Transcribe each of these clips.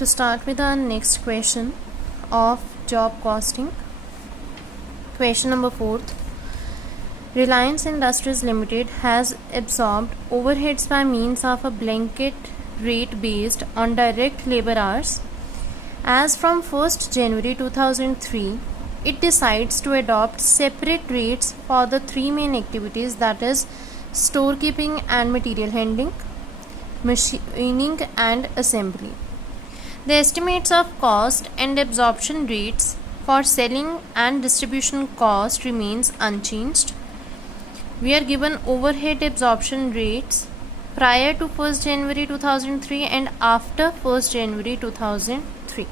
To start with our next question of job costing. Question number 4. Reliance Industries Limited has absorbed overheads by means of a blanket rate based on direct labor hours. As from 1st January 2003, it decides to adopt separate rates for the three main activities, that is storekeeping and material handling, machining and assembly. The estimates of cost and absorption rates for selling and distribution cost remains unchanged. We are given overhead absorption rates prior to 1st January 2003 and after 1st January 2003.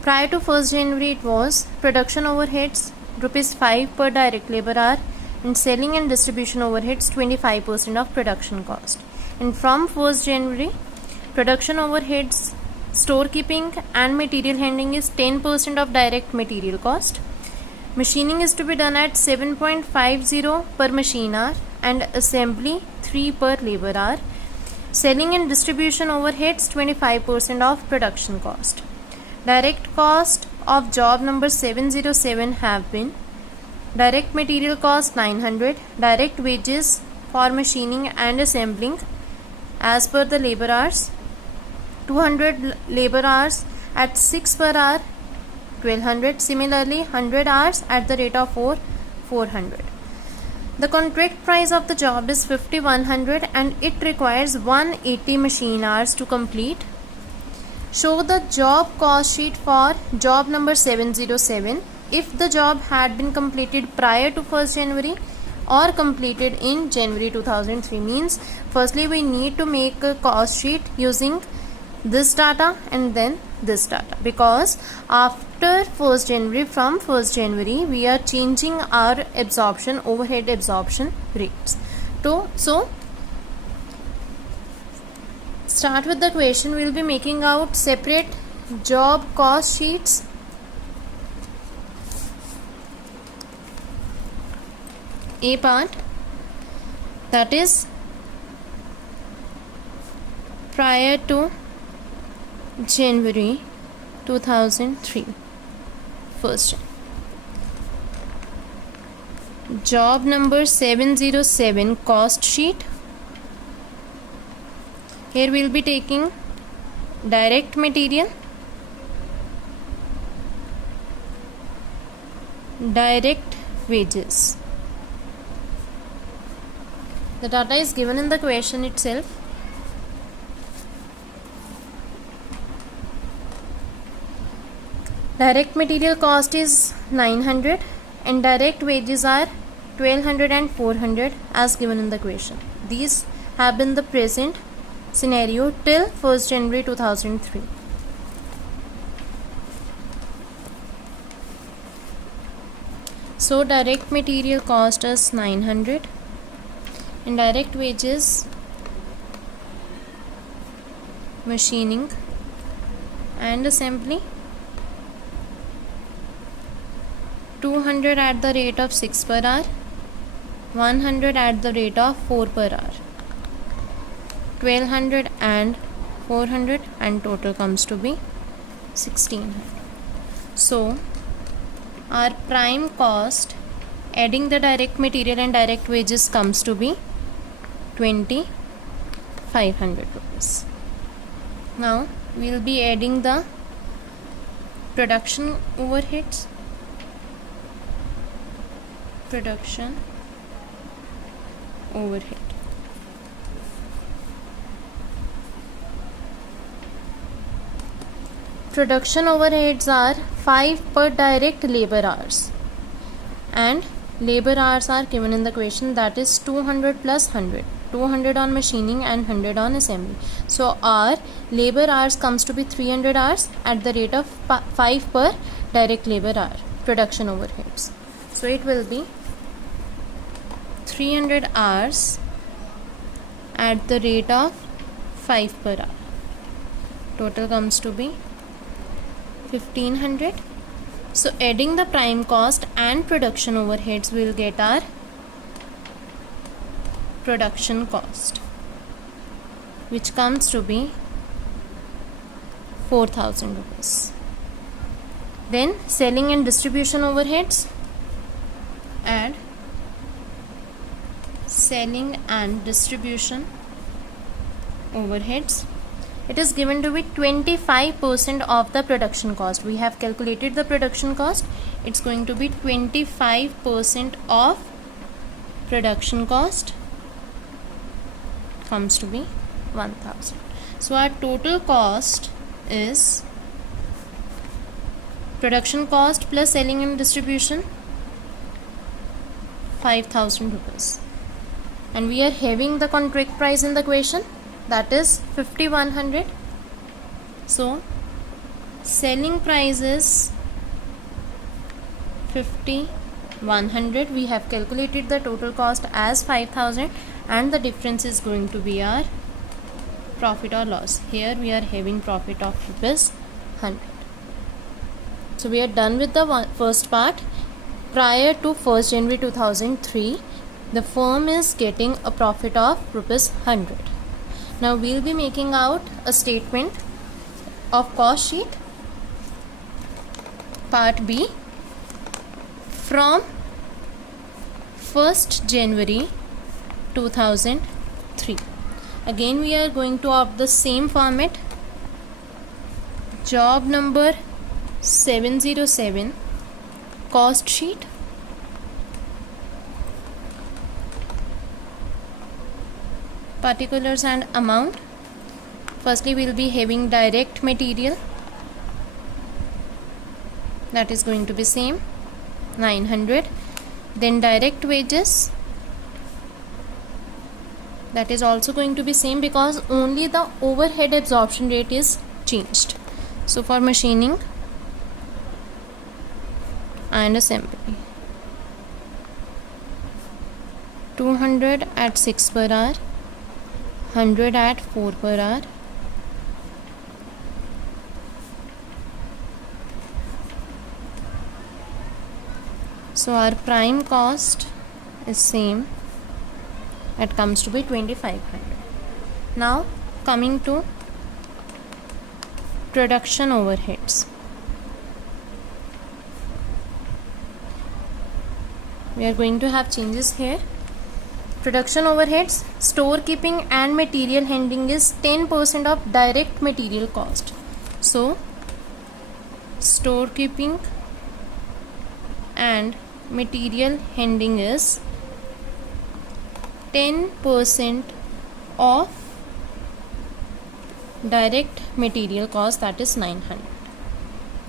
Prior to 1st January it was production overheads ₹5 per direct labor hour and selling and distribution overheads 25% of production cost. And from 1st January, production overheads, storekeeping and material handling is 10% of direct material cost. Machining is to be done at 7.50 per machine hour and assembly 3 per labor hour. Selling and distribution overheads 25% of production cost. Direct cost of job number 707 have been direct material cost 900, direct wages for machining and assembling as per the labor hours 200 labor hours at 6 per hour 1200. Similarly 100 hours at the rate of 400. The contract price of the job is 5100 and it requires 180 machine hours to complete. Show the job cost sheet for job number 707 if the job had been completed prior to 1st January or completed in January 2003. Means firstly we need to make a cost sheet using this data and then this data, because after 1st January, from 1st January we are changing our absorption, overhead absorption rates. So start with the question. We will be making out separate job cost sheets. A part, that is prior to January 2003. First, job number 707 cost sheet. Here we will be taking direct material, direct wages. The data is given in the question itself. Direct material cost is 900 and direct wages are 1200 and 400 as given in the question. These have been the present scenario till 1st January 2003. So direct material cost is 900 and direct wages, machining and assembly 200 at the rate of 6 per hour, 100 at the rate of 4 per hour, 1200 and 400, and total comes to be 1600. So our prime cost adding the direct material and direct wages comes to be 2500 rupees. Now we will be adding the production overheads. Production overhead. Production overheads are 5 per direct labor hours and labor hours are given in the question, that is 200 plus 100. 200 on machining and 100 on assembly. So our labor hours comes to be 300 hours at the rate of 5 per direct labor hour production overheads. So it will be 300 hours at the rate of 5 per hour. Total comes to be 1500. So adding the prime cost and production overheads, we will get our production cost, which comes to be 4,000 rupees. Then selling and distribution overheads, add selling and distribution overheads. It is given to be 25% of the production cost. We have calculated the production cost. It's going to be 25% of production cost, comes to be 1,000. So our total cost is production cost plus selling and distribution 5,000 rupees. And we are having the contract price in the question, that is 5,100. So selling price is 5,100. We have calculated the total cost as 5,000, and the difference is going to be our profit or loss. Here we are having profit of rupees 100. So we are done with the first part. Prior to 1st January 2003, the firm is getting a profit of rupees 100. Now we will be making out a statement of cost sheet, part B, from 1st January 2003. Again we are going to opt the same format. Job number 707, cost sheet, particulars and amount. Firstly we will be having direct material, that is going to be same 900. Then direct wages, that is also going to be same because only the overhead absorption rate is changed. So for machining and assembly, 200 at 6 per hour, 100 at 4 per hour. So our prime cost is same, it comes to be 2,500. Now coming to production overheads, we are going to have changes here. Production overheads, storekeeping and material handling is 10% of direct material cost. So storekeeping and material handling is 10% of direct material cost, that is 900.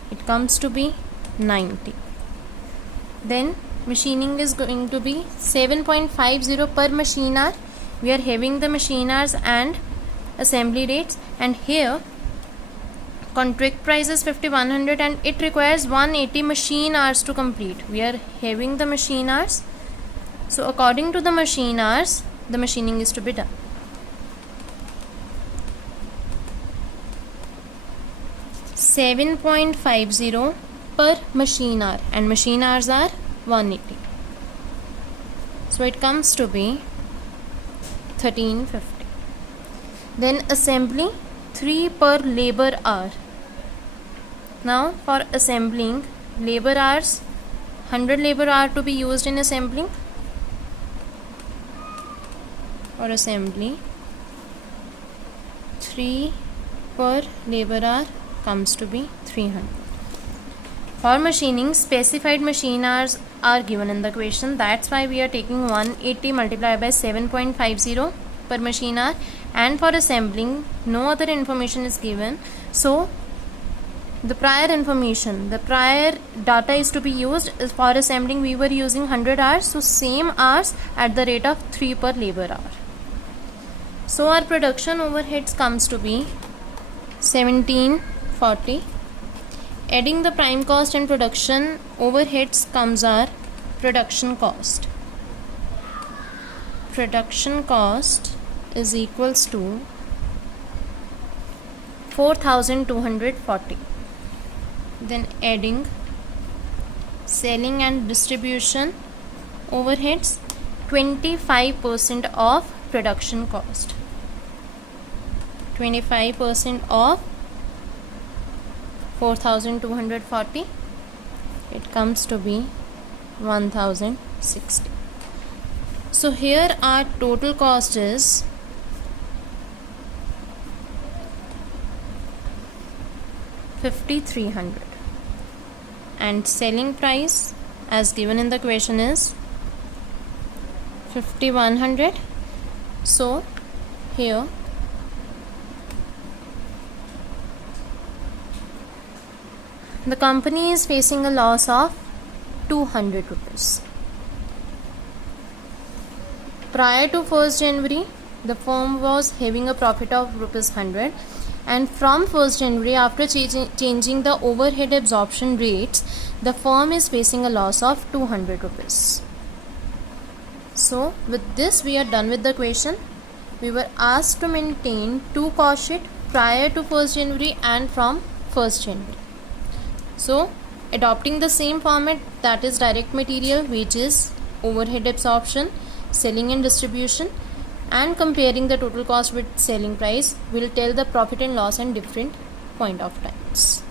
It comes to be 90. Then machining is going to be 7.50 per machine hour. We are having the machine hours and assembly rates, and here contract price is 5,100 and it requires 180 machine hours to complete. We are having the machine hours, so according to the machine hours the machining is to be done. $7.50 per machine hour, and machine hours are 180. So it comes to be 1,350. Then assembly, 3 per labor hour. Now for assembling, labor hours, 100 labor hour to be used in assembling. For assembly, 3 per labor hour comes to be 300. For machining, specified machine hours are given in the question. That's why we are taking 180 multiplied by 7.50 per machine hour. And for assembling, no other information is given. So the prior information, the prior data is to be used. For assembling we were using 100 hours, so same hours at the rate of 3 per labor hour. So our production overheads comes to be 1740. Adding the prime cost and production overheads comes our production cost. Production cost is equals to 4,240. Then adding selling and distribution overheads, 25% of production cost. 25% of 4,240. It comes to be 1,060. So here our total cost is 5,300 and selling price as given in the question is 5,100. So here the company is facing a loss of 200 rupees. Prior to 1st January, the firm was having a profit of rupees 100, and from 1st January, after changing the overhead absorption rates, the firm is facing a loss of 200 rupees. So with this we are done with the question. We were asked to maintain two cost sheet prior to 1st January and from 1st January. So adopting the same format, that is direct material, wages, overhead absorption, selling and distribution, and comparing the total cost with selling price, will tell the profit and loss at different point of times.